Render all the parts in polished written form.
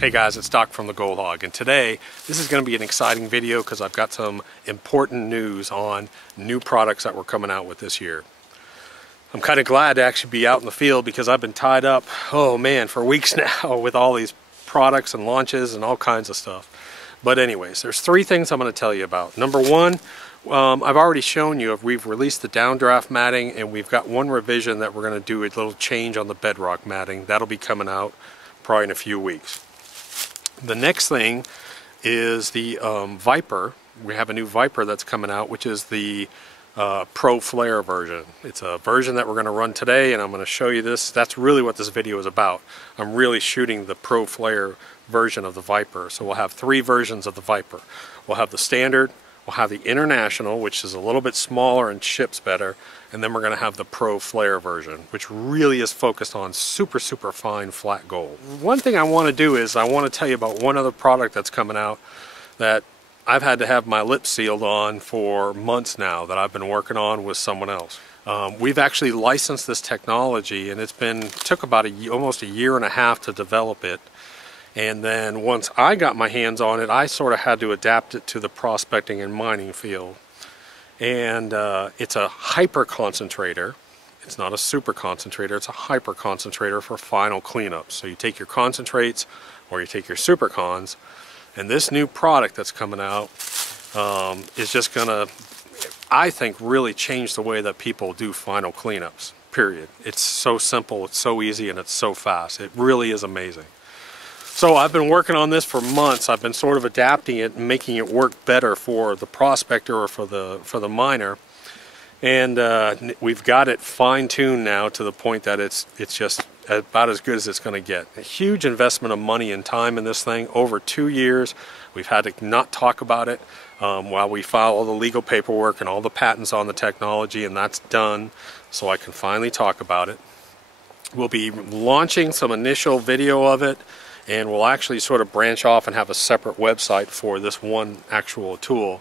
Hey guys, it's Doc from the Gold Hog, and today this is going to be an exciting video because I've got some important news on new products that we're coming out with this year. I'm kind of glad to actually be out in the field because I've been tied up, oh man, for weeks now with all these products and launches and all kinds of stuff. But anyways, there's three things I'm going to tell you about. Number one, I've already shown you, we've released the downdraft matting, and we've got one revision that we're going to do, a little change on the bedrock matting. That'll be coming out probably in a few weeks. The next thing is the Viper. We have a new Viper that's coming out, which is the Pro Flare version. It's a version that we're going to run today, and I'm going to show you this. That's really what this video is about. I'm really shooting the Pro Flare version of the Viper. So we'll have three versions of the Viper. We'll have the standard, we'll have the International, which is a little bit smaller and ships better, and then we're going to have the Pro Flare version, which really is focused on super fine flat gold. One thing I want to do is I want to tell you about one other product that's coming out that I've had to have my lips sealed on for months now, that I've been working on with someone else. We've actually licensed this technology, and took about almost a year and a half to develop it. And then once I got my hands on it, I sort of had to adapt it to the prospecting and mining field. And it's a hyper concentrator. It's not a super concentrator, it's a hyper concentrator for final cleanups. So you take your concentrates or you take your super cons, and this new product that's coming out is just gonna, I think, really change the way that people do final cleanups, period. It's so simple, it's so easy, and it's so fast. It really is amazing. So I've been working on this for months. I've been sort of adapting it and making it work better for the prospector or for the miner, and we've got it fine-tuned now to the point that it's just about as good as it's going to get. A huge investment of money and time in this thing. Over 2 years, we've had to not talk about it while we file all the legal paperwork and all the patents on the technology, and that's done, so I can finally talk about it. We'll be launching some initial video of it, and we'll actually sort of branch off and have a separate website for this one actual tool.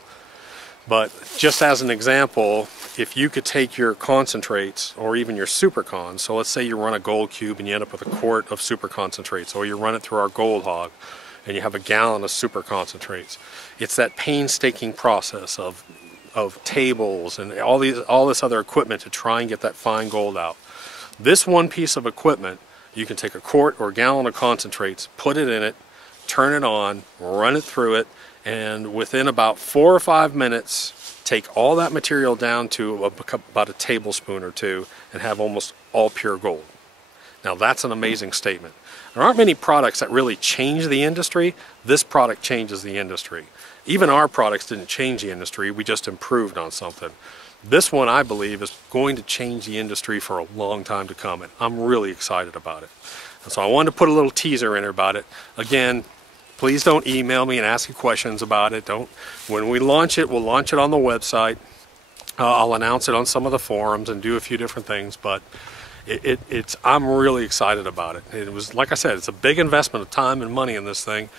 But just as an example, if you could take your concentrates or even your super cons, so let's say you run a gold cube and you end up with a quart of super concentrates, or you run it through our Gold Hog and you have a gallon of super concentrates. It's that painstaking process of tables and all this other equipment to try and get that fine gold out. This one piece of equipment, you can take a quart or a gallon of concentrates, put it in it, turn it on, run it through it, and within about 4 or 5 minutes, take all that material down to about a tablespoon or two and have almost all pure gold. Now that's an amazing statement. There aren't many products that really change the industry. This product changes the industry. Even our products didn't change the industry, we just improved on something. This one, I believe, is going to change the industry for a long time to come, and I'm really excited about it. And so I wanted to put a little teaser in there about it. Again, please don't email me and ask me questions about it. When we launch it, we'll launch it on the website. I'll announce it on some of the forums and do a few different things, but I'm really excited about it. It was, like I said, it's a big investment of time and money in this thing.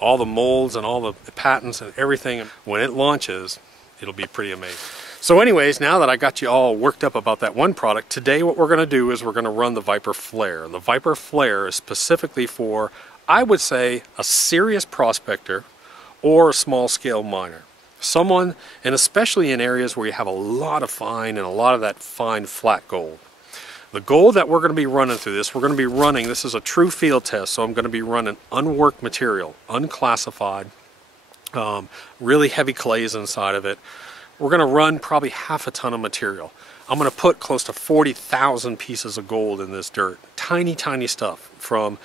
All the molds and all the patents and everything. When it launches, it'll be pretty amazing. So anyways, now that I got you all worked up about that one product, today what we're going to do is we're going to run the Viper Flare. The Viper Flare is specifically for, I would say, a serious prospector or a small-scale miner. Someone, and especially in areas where you have a lot of fine and a lot of that fine flat gold. The gold that we're going to be running through this, this is a true field test, so I'm going to be running unworked material, unclassified, really heavy clays inside of it. We're going to run probably half a ton of material. I'm going to put close to 40,000 pieces of gold in this dirt. Tiny stuff. From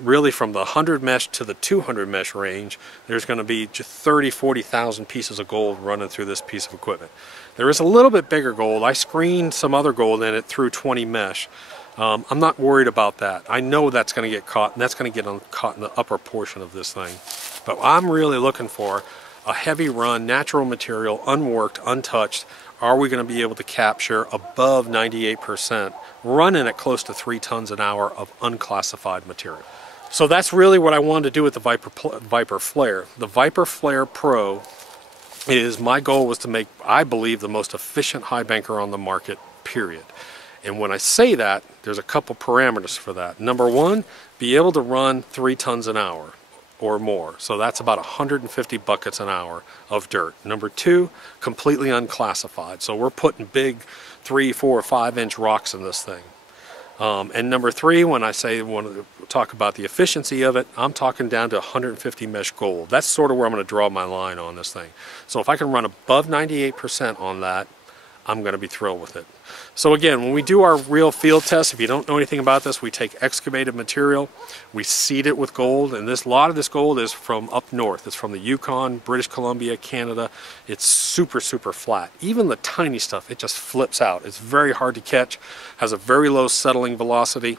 the 100 mesh to the 200 mesh range, there's going to be just 40,000 pieces of gold running through this piece of equipment. There is a little bit bigger gold. I screened some other gold in it through 20 mesh. I'm not worried about that. I know that's going to get caught, and that's going to get caught in the upper portion of this thing. But I'm really looking for a heavy run, natural material, unworked, untouched. Are we going to be able to capture above 98%, running at close to 3 tons an hour of unclassified material? So that's really what I wanted to do with the Viper Flare. The Viper Flare Pro my goal was to make, I believe, the most efficient Highbanker on the market, period. And when I say that, there's a couple parameters for that. Number one, be able to run 3 tons an hour. or more. So that's about 150 buckets an hour of dirt. Number 2, completely unclassified. So we're putting big 3, 4, 5 inch rocks in this thing. And number 3, when I say want to talk about the efficiency of it, I'm talking down to 150 mesh gold. That's sort of where I'm going to draw my line on this thing. So if I can run above 98% on that, I'm going to be thrilled with it. So again, when we do our real field test, if you don't know anything about this, we take excavated material, we seed it with gold, and a lot of this gold is from up north. It's from the Yukon, British Columbia, Canada. It's super, super flat. Even the tiny stuff, it just flips out. It's very hard to catch, has a very low settling velocity,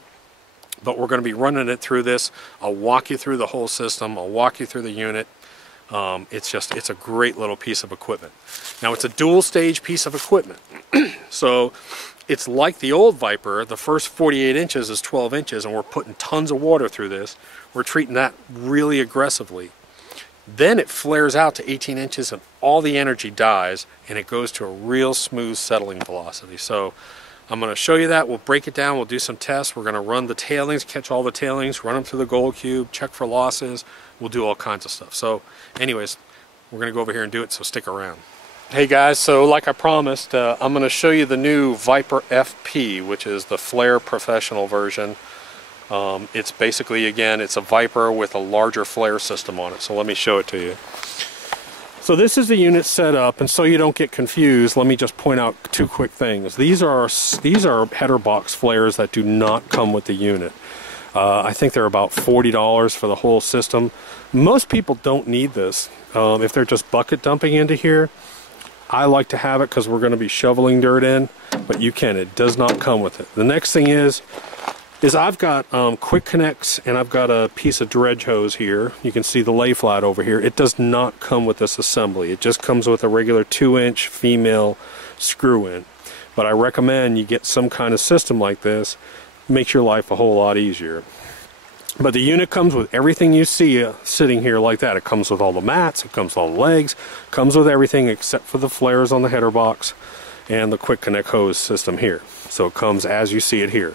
but we're going to be running it through this. I'll walk you through the whole system. I'll walk you through the unit. It's a great little piece of equipment. Now it's a dual stage piece of equipment. So it's like the old Viper. The first 48 inches is 12 inches and we're putting tons of water through this. We're treating that really aggressively. Then it flares out to 18 inches and all the energy dies and it goes to a real smooth settling velocity. So I'm going to show you that. We'll break it down. We'll do some tests. We're going to run the tailings, catch all the tailings, run them through the gold cube, check for losses. We'll do all kinds of stuff. So anyways, we're going to go over here and do it, so stick around. Hey guys, so like I promised, I'm going to show you the new Viper FP, which is the flare professional version. It's basically, again, it's a Viper with a larger flare system on it. So let me show it to you. So this is the unit set up, and so you don't get confused, let me just point out 2 quick things. These are header box flares that do not come with the unit. I think they're about $40 for the whole system. Most people don't need this. If they're just bucket dumping into here, I like to have it because we're going to be shoveling dirt in, but you can. It does not come with it. The next thing is I've got quick connects and I've got a piece of dredge hose here. You can see the lay flat over here. It does not come with this assembly. It just comes with a regular 2-inch female screw in. But I recommend you get some kind of system like this. Makes your life a whole lot easier. But the unit comes with everything you see sitting here like that. It comes with all the mats, it comes with all the legs, comes with everything except for the flares on the header box and the quick connect hose system here. So it comes as you see it here.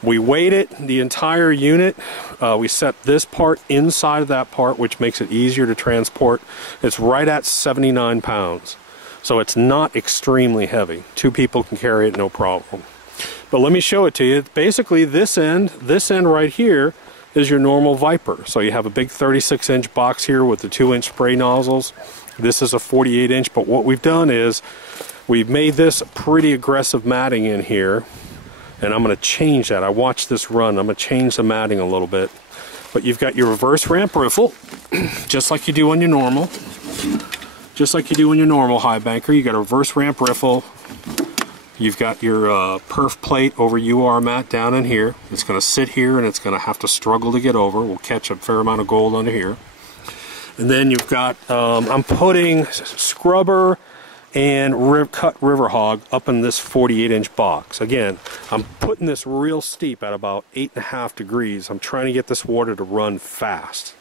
We weighed it, the entire unit. We set this part inside of that part, which makes it easier to transport. It's right at 79 pounds. So it's not extremely heavy. 2 people can carry it, no problem. But let me show it to you. Basically this end right here is your normal Viper. So you have a big 36-inch box here with the 2-inch spray nozzles. This is a 48-inch, but what we've done is we've made this pretty aggressive matting in here, and I'm going to change that. I watched this run. I'm going to change the matting a little bit. But you've got your reverse ramp riffle, just like you do on your normal. Just like you do on your normal Highbanker. You got a reverse ramp riffle. You've got your perf plate over UR mat down in here. It's going to sit here and it's going to have to struggle to get over. We'll catch a fair amount of gold under here. And then you've got, I'm putting scrubber and cut river hog up in this 48-inch box. Again, I'm putting this real steep at about 8.5 degrees. I'm trying to get this water to run fast.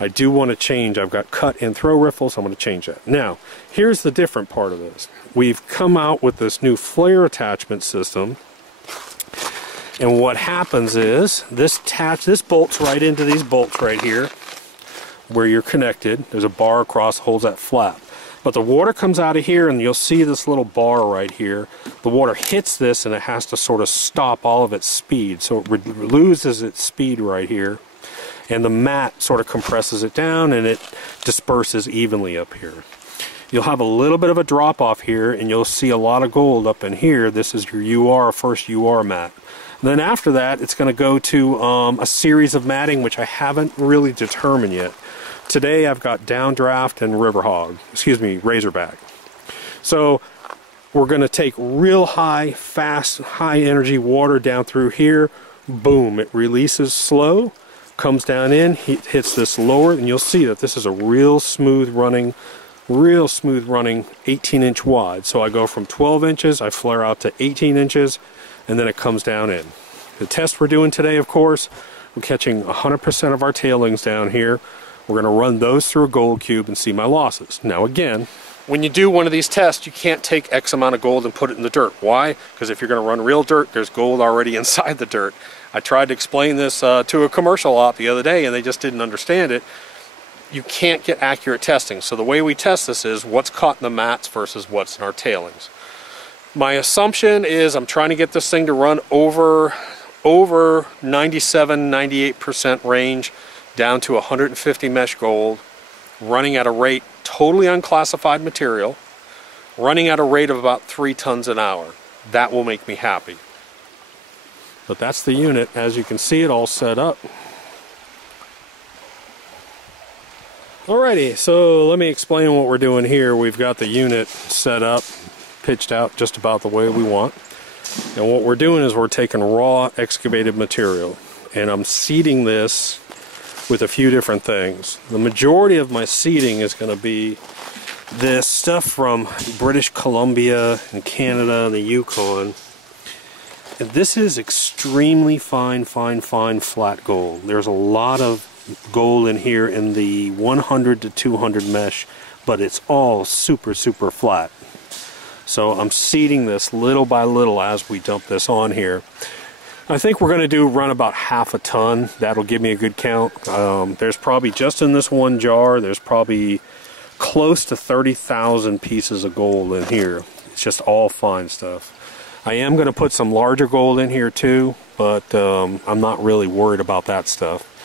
I do want to change. I've got cut and throw riffles. I'm going to change that. Now, here's the different part of this. We've come out with this new flare attachment system. And what happens is this bolts right into these bolts right here where you're connected. There's a bar across that holds that flap. But the water comes out of here and you'll see this little bar right here. The water hits this and it has to sort of stop all of its speed. So it loses its speed right here. And the mat sort of compresses it down and it disperses evenly up here. You'll have a little bit of a drop off here and you'll see a lot of gold up in here. This is your first UR mat. And then after that it's going to go to a series of matting which I haven't really determined yet. Today I've got downdraft and razorback. So we're going to take real high, fast, high energy water down through here. Boom, it releases slow. Comes down in, hits this lower, and you'll see that this is a real smooth running 18-inch wad. So I go from 12 inches, I flare out to 18 inches, and then it comes down in. The test we're doing today, of course, we're catching 100% of our tailings down here. We're going to run those through a gold cube and see my losses. Now again, when you do one of these tests, you can't take X amount of gold and put it in the dirt. Why? Because if you're going to run real dirt, there's gold already inside the dirt. I tried to explain this to a commercial op the other day and they just didn't understand it. You can't get accurate testing. So the way we test this is what's caught in the mats versus what's in our tailings. My assumption is I'm trying to get this thing to run over 97-98% range down to 150 mesh gold, running at a rate totally unclassified material, running at a rate of about 3 tons an hour. That will make me happy. But that's the unit. As you can see, it all set up. Alrighty, so let me explain what we're doing here. We've got the unit set up, pitched out just about the way we want. And what we're doing is we're taking raw excavated material and I'm seeding this with a few different things. The majority of my seeding is going to be this stuff from British Columbia and Canada, the Yukon. And this is extremely fine flat gold. There's a lot of gold in here in the 100 to 200 mesh, but it's all super flat. So I'm seeding this little by little as we dump this on here. I think we're going to run about half a ton. That'll give me a good count. There's probably, just in this one jar, there's probably close to 30,000 pieces of gold in here. It's just all fine stuff. I am going to put some larger gold in here too, but I'm not really worried about that stuff.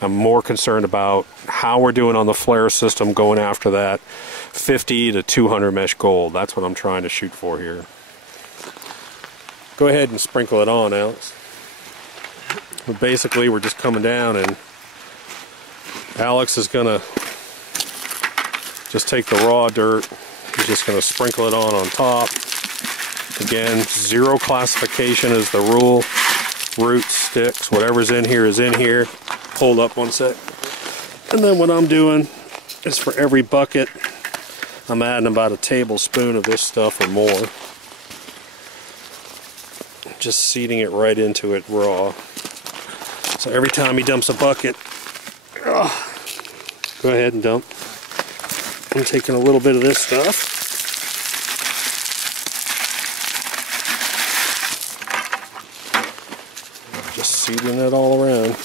I'm more concerned about how we're doing on the flare system, going after that 50 to 200 mesh gold. That's what I'm trying to shoot for here. Go ahead and sprinkle it on, Alex. But basically, we're just coming down and Alex is gonna just take the raw dirt. He's just gonna sprinkle it on top. Again, 0 classification is the rule. Roots, sticks, whatever's in here is in here. Hold up one sec. And then what I'm doing is for every bucket, I'm adding about a tablespoon of this stuff or more. Just seeding it right into it raw. So every time he dumps a bucket, go ahead and dump. I'm taking a little bit of this stuff. Just seeding it all around.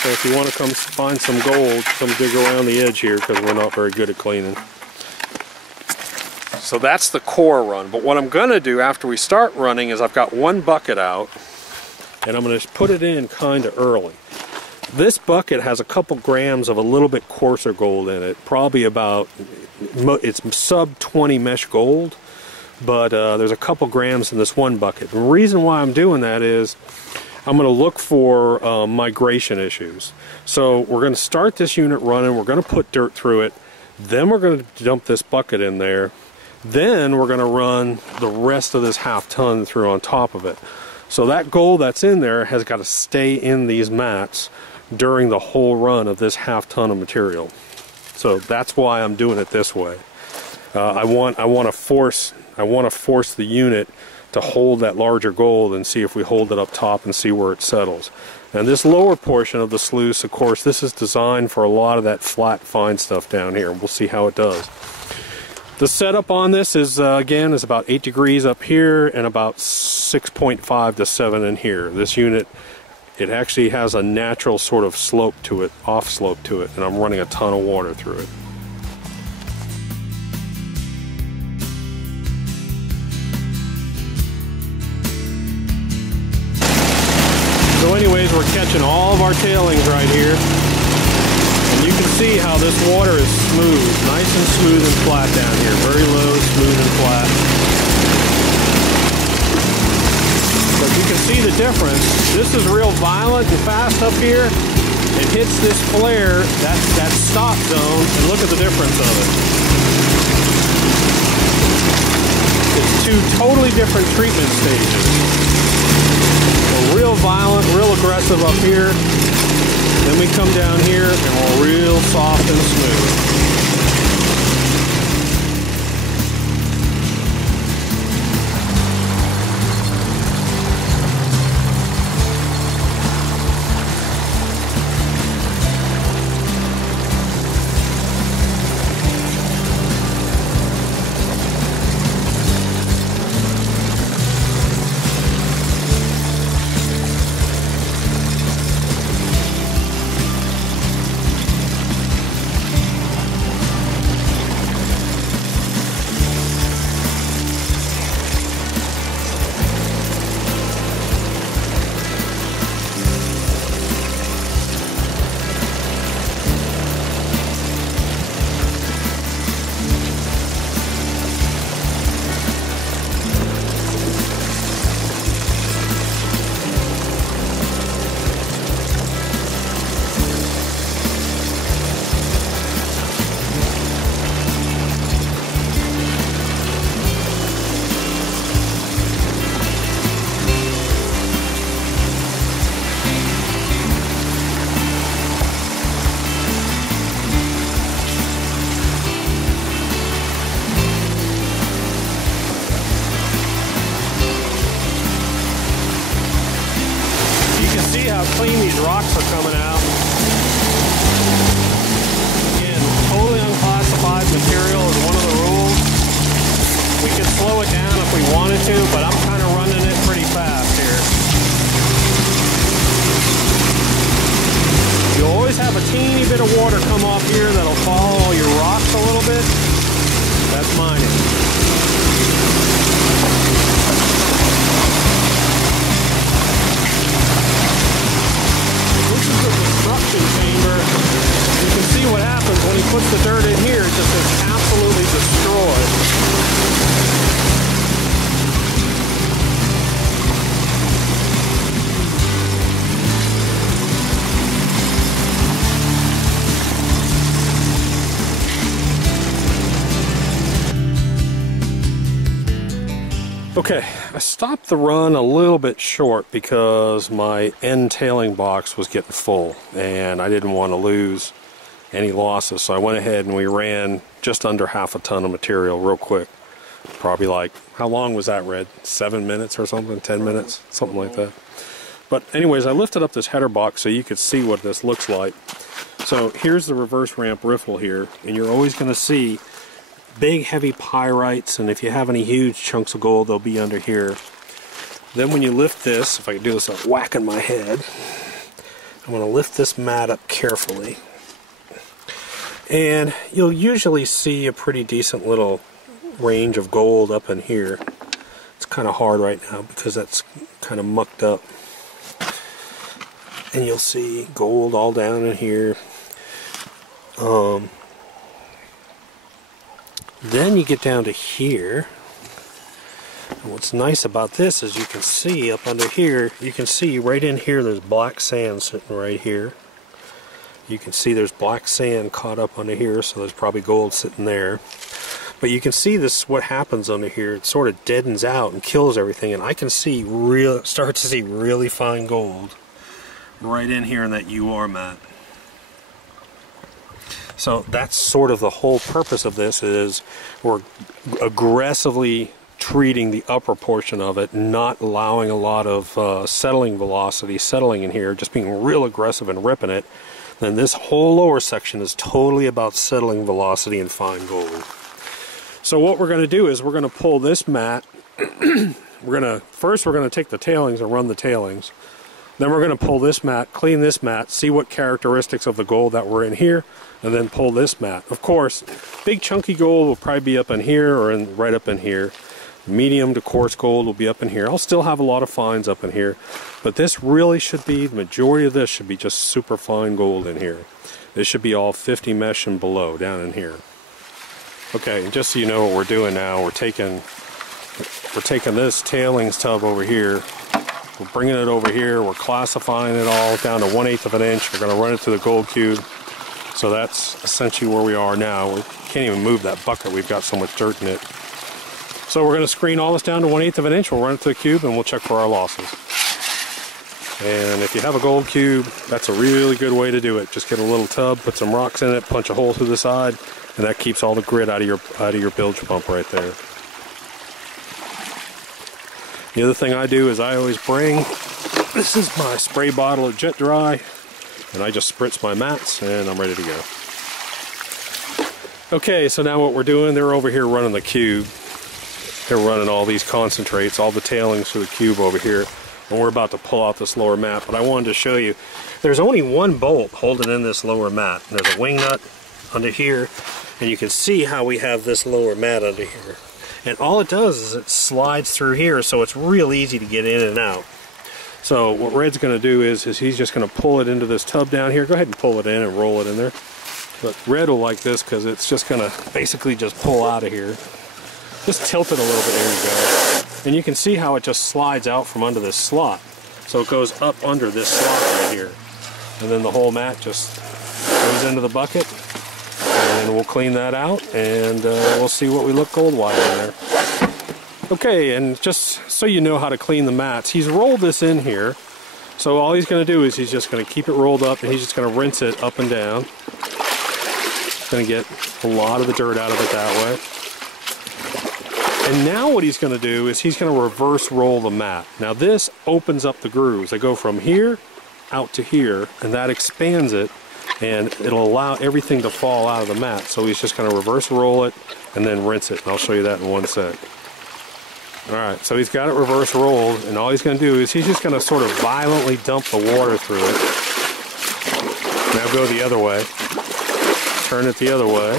So if you want to come find some gold, come dig around the edge here because we're not very good at cleaning. So that's the core run. But what I'm going to do after we start running is I've got one bucket out and I'm going to put it in kind of early. This bucket has a couple grams of a little bit coarser gold in it. Probably about, it's sub 20 mesh gold, but there's a couple grams in this one bucket. The reason why I'm doing that is I'm going to look for migration issues. So we're going to start this unit running, we're going to put dirt through it, then we're going to dump this bucket in there, then we're going to run the rest of this half ton through on top of it. So that gold that's in there has got to stay in these mats during the whole run of this half ton of material. So that's why I'm doing it this way. I want to force the unit to hold that larger gold and see if we hold it up top and see where it settles. And this lower portion of the sluice, of course, this is designed for a lot of that flat, fine stuff down here. We'll see how it does. The setup on this is, again, is about 8 degrees up here and about 6.5 to 7 in here. This unit, it actually has a natural sort of slope to it, off slope to it, and I'm running a ton of water through it. So anyways, we're catching all of our tailings right here. And you can see how this water is smooth, nice and smooth and flat down here. Very low, smooth and flat. But you can see the difference. This is real violent and fast up here. It hits this flare, that stop zone, and look at the difference of it. It's 2 totally different treatment stages. Real violent, real aggressive up here. Then we come down here and we're real soft and smooth. rocks are coming out. Again, totally unclassified material is one of the rules. We could slow it down if we wanted to, but I'm kind of running it pretty fast here. You'll always have a teeny bit of water come off here that'll follow your rocks a little bit. That's mining. This is the destruction chamber. You can see what happens when he puts the dirt in here. It just is absolutely destroyed. Okay, I stopped the run a little bit short because my end tailing box was getting full and I didn't want to lose any losses, so I went ahead and we ran just under half a ton of material real quick. Probably like, how long was that, Red? 7 minutes or something? 10 minutes? Something like that. But anyways, I lifted up this header box so you could see what this looks like. So here's the reverse ramp riffle here, and you're always going to see big heavy pyrites, and if you have any huge chunks of gold, they'll be under here. Then when you lift this, if I can do this without whacking my head, I'm going to lift this mat up carefully, and you'll usually see a pretty decent little range of gold up in here. It's kind of hard right now because that's kind of mucked up, and you'll see gold all down in here. Then you get down to here, and what's nice about this is you can see up under here, you can see right in here there's black sand sitting right here. You can see there's black sand caught up under here, so there's probably gold sitting there. But you can see this, what happens under here, it sort of deadens out and kills everything, and I can see start to see really fine gold right in here in that UR mat. So that's sort of the whole purpose of this, is we're aggressively treating the upper portion of it, not allowing a lot of settling velocity settling in here, just being real aggressive and ripping it. Then this whole lower section is totally about settling velocity and fine gold. So what we're going to do is we're going to pull this mat. First we're going to take the tailings and run the tailings. Then we're going to pull this mat, clean this mat, see what characteristics of the gold that were in here, and then pull this mat. Of course, big chunky gold will probably be up in here or right up in here. Medium to coarse gold will be up in here. I'll still have a lot of fines up in here, but this really should be, the majority of this should be just super fine gold in here. This should be all 50 mesh and below down in here. Okay, and just so you know what we're doing now, we're taking this tailings tub over here. We're bringing it over here, we're classifying it all down to 1/8 of an inch. We're going to run it through the gold cube. So that's essentially where we are now. We can't even move that bucket, we've got so much dirt in it. So we're going to screen all this down to 1/8 of an inch, we'll run it through the cube and we'll check for our losses. And if you have a gold cube, that's a really good way to do it. Just get a little tub, put some rocks in it, punch a hole through the side, and that keeps all the grit out of your bilge pump right there. The other thing I do is I always bring, this is my spray bottle of Jet Dry, and I just spritz my mats and I'm ready to go. Okay, so now what we're doing, they're over here running the cube. They're running all these concentrates, all the tailings through the cube over here, and we're about to pull out this lower mat. But I wanted to show you, there's only one bolt holding in this lower mat. And there's a wing nut under here, and you can see how we have this lower mat under here. And all it does is it slides through here, so it's real easy to get in and out. So what Red's going to do is he's just going to pull it into this tub down here. Go ahead and pull it in and roll it in there. But Red will like this because it's just going to basically just pull out of here. Just tilt it a little bit, there you go. And you can see how it just slides out from under this slot. So it goes up under this slot right here. And then the whole mat just goes into the bucket. And we'll clean that out and we'll see what we look gold-wise in there. Okay, and just so you know how to clean the mats, he's rolled this in here. So all he's going to do is he's just going to keep it rolled up and he's just going to rinse it up and down. He's going to get a lot of the dirt out of it that way. And now what he's going to do is he's going to reverse roll the mat. Now this opens up the grooves. They go from here out to here, and that expands it, and it'll allow everything to fall out of the mat. So he's just going to reverse roll it and then rinse it, and I'll show you that in one sec. Alright, so he's got it reverse rolled, and all he's going to do is he's just going to sort of violently dump the water through it. Now go the other way. Turn it the other way.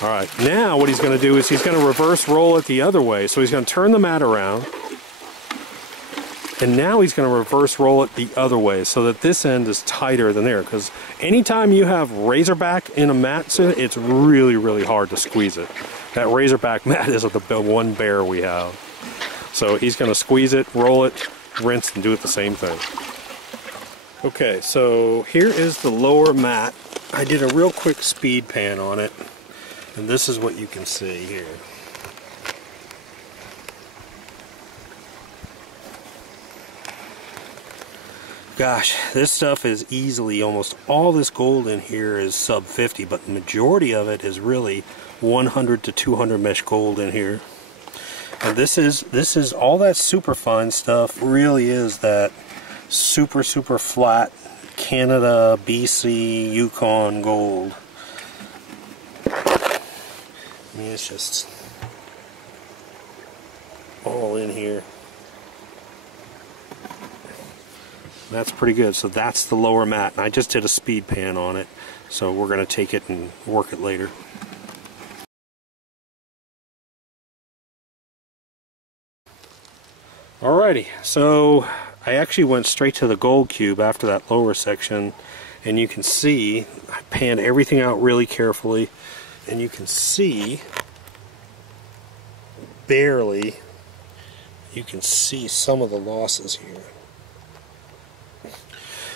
Alright, now what he's going to do is he's going to reverse roll it the other way. So he's going to turn the mat around, and now he's going to reverse roll it the other way so that this end is tighter than there. Because anytime you have Razorback in a mat, it's really, really hard to squeeze it. That Razorback mat is the one bear we have. So he's going to squeeze it, roll it, rinse, and do it the same thing. Okay, so here is the lower mat. I did a real quick speed pan on it, and this is what you can see here. Gosh, this stuff is easily, almost all this gold in here is sub 50, but the majority of it is really 100 to 200 mesh gold in here. And this is all that super fine stuff really is that super flat Canada, BC, Yukon gold. I mean, it's just all in here. That's pretty good. So that's the lower mat, and I just did a speed pan on it, so we're going to take it and work it later. Alrighty, so I actually went straight to the gold cube after that lower section, and you can see I panned everything out really carefully, and you can see barely, you can see some of the losses here.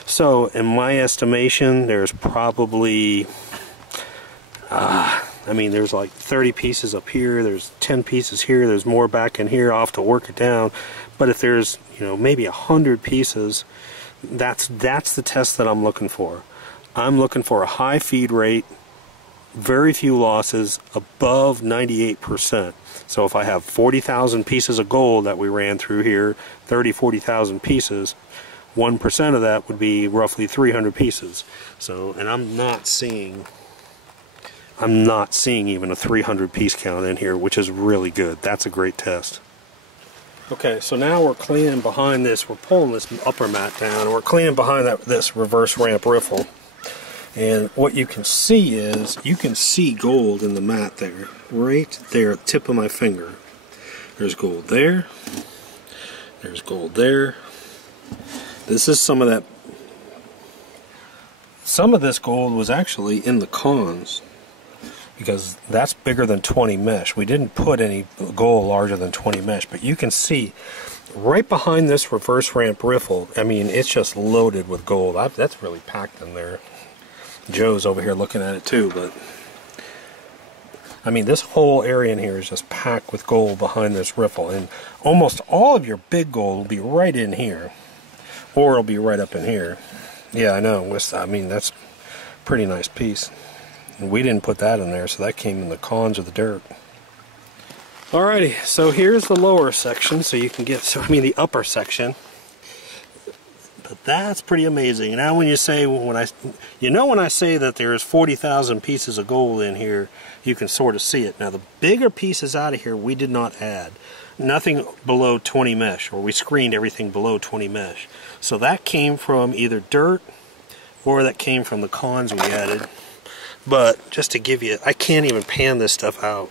So in my estimation, there's probably I mean, there's like 30 pieces up here, there's 10 pieces here, there's more back in here. I'll have to work it down. But if there's, you know, maybe 100 pieces, that's the test that I'm looking for. I'm looking for a high feed rate, very few losses, above 98%. So if I have 40,000 pieces of gold that we ran through here, 40,000 pieces, 1% of that would be roughly 300 pieces. So, and I'm not seeing even a 300 piece count in here, which is really good. That's a great test. Okay, so now we're cleaning behind this. We're pulling this upper mat down, and we're cleaning behind this reverse ramp riffle. And what you can see is, you can see gold in the mat there. Right there at the tip of my finger. There's gold there. There's gold there. This is some of that. Some of this gold was actually in the cons, because that's bigger than 20 mesh. We didn't put any gold larger than 20 mesh, but you can see right behind this reverse ramp riffle, I mean, it's just loaded with gold. That's really packed in there. Joe's over here looking at it too, but I mean, this whole area in here is just packed with gold behind this riffle, and almost all of your big gold will be right in here, or it'll be right up in here. Yeah, I know. I mean, that's a pretty nice piece. And we didn't put that in there, so that came in the cons of the dirt. Alrighty, so here's the lower section, so you can get, the upper section. But that's pretty amazing. Now when you say, when I say that there's 40,000 pieces of gold in here, you can sort of see it. Now the bigger pieces out of here, we did not add. Nothing below 20 mesh, or we screened everything below 20 mesh. So that came from either dirt, or that came from the cons we added. But just to give you, I can't even pan this stuff out.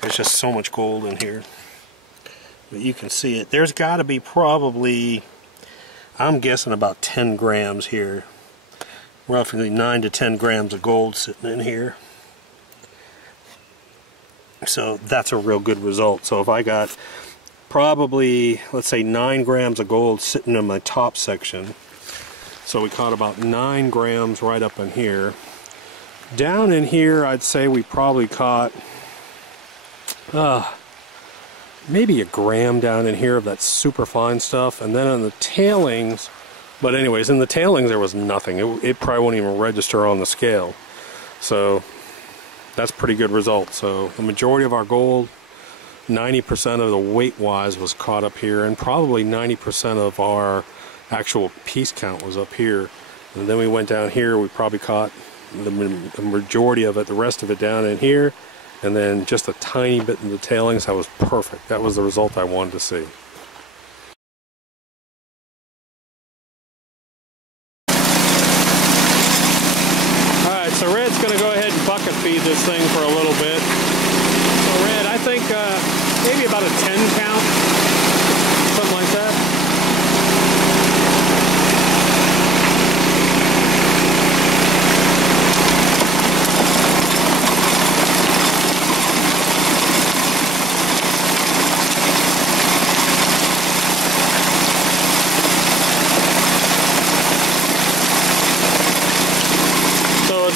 There's just so much gold in here. But you can see it. There's got to be probably, I'm guessing about 10 grams here. Roughly 9 to 10 grams of gold sitting in here. So that's a real good result. So if I got probably, let's say 9 grams of gold sitting in my top section. So we caught about 9 grams right up in here. Down in here, I'd say we probably caught maybe a gram down in here of that super fine stuff, and then on the tailings, but anyways, in the tailings there was nothing. It probably won't even register on the scale. So that's a pretty good result. So the majority of our gold, 90% of the weight-wise was caught up here, and probably 90% of our actual piece count was up here. And then we went down here, we probably caught the majority of it, the rest of it down in here, and then just a tiny bit in the tailings. That was perfect. That was the result I wanted to see. Alright, so Red's going to go ahead and bucket feed this thing for a little bit. So Red, I think maybe about a 10 count, something like that.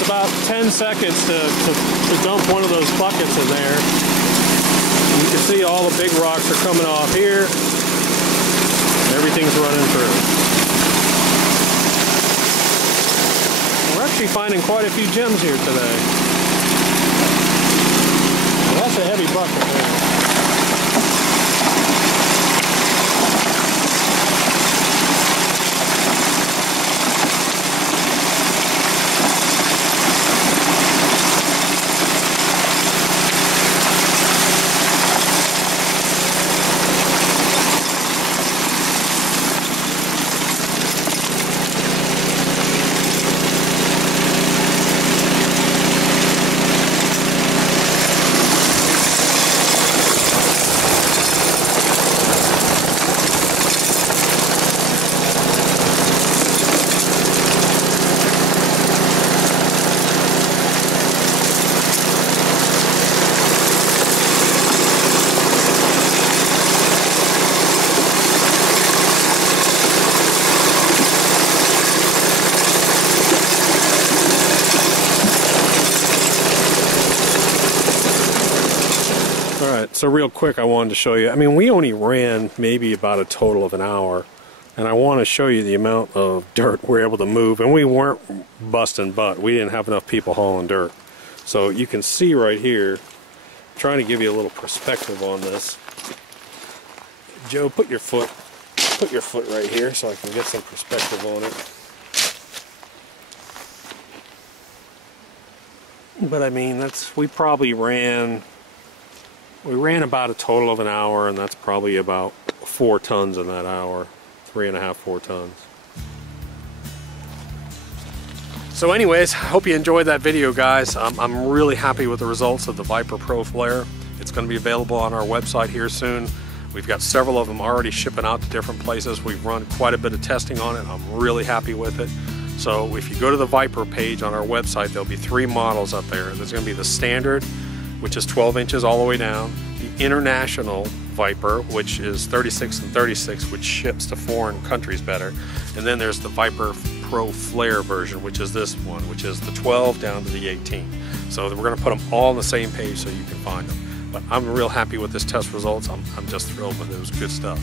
About 10 seconds to dump one of those buckets in there. You can see all the big rocks are coming off here. Everything's running through. We're actually finding quite a few gems here today. Well, that's a heavy bucket there. So real quick, I wanted to show you, I mean, we only ran maybe about a total of an hour, and I want to show you the amount of dirt we're able to move, and we weren't busting butt. We didn't have enough people hauling dirt. So you can see right here, I'm trying to give you a little perspective on this. Joe, put your foot right here so I can get some perspective on it. But I mean, we probably ran about a total of an hour, and that's probably about 4 tons in that hour. 3.5, 4 tons. So anyways, I hope you enjoyed that video, guys. I'm really happy with the results of the Viper Pro Flare. It's going to be available on our website here soon. We've got several of them already shipping out to different places. We've run quite a bit of testing on it. I'm really happy with it. So if you go to the Viper page on our website, there'll be 3 models up there. There's going to be the standard, which is 12 inches all the way down, the International Viper, which is 36 and 36, which ships to foreign countries better, and then there's the Viper Pro Flare version, which is this one, which is the 12 down to the 18. So we're going to put them all on the same page so you can find them. But I'm real happy with this test results. I'm just thrilled with it. It was good stuff.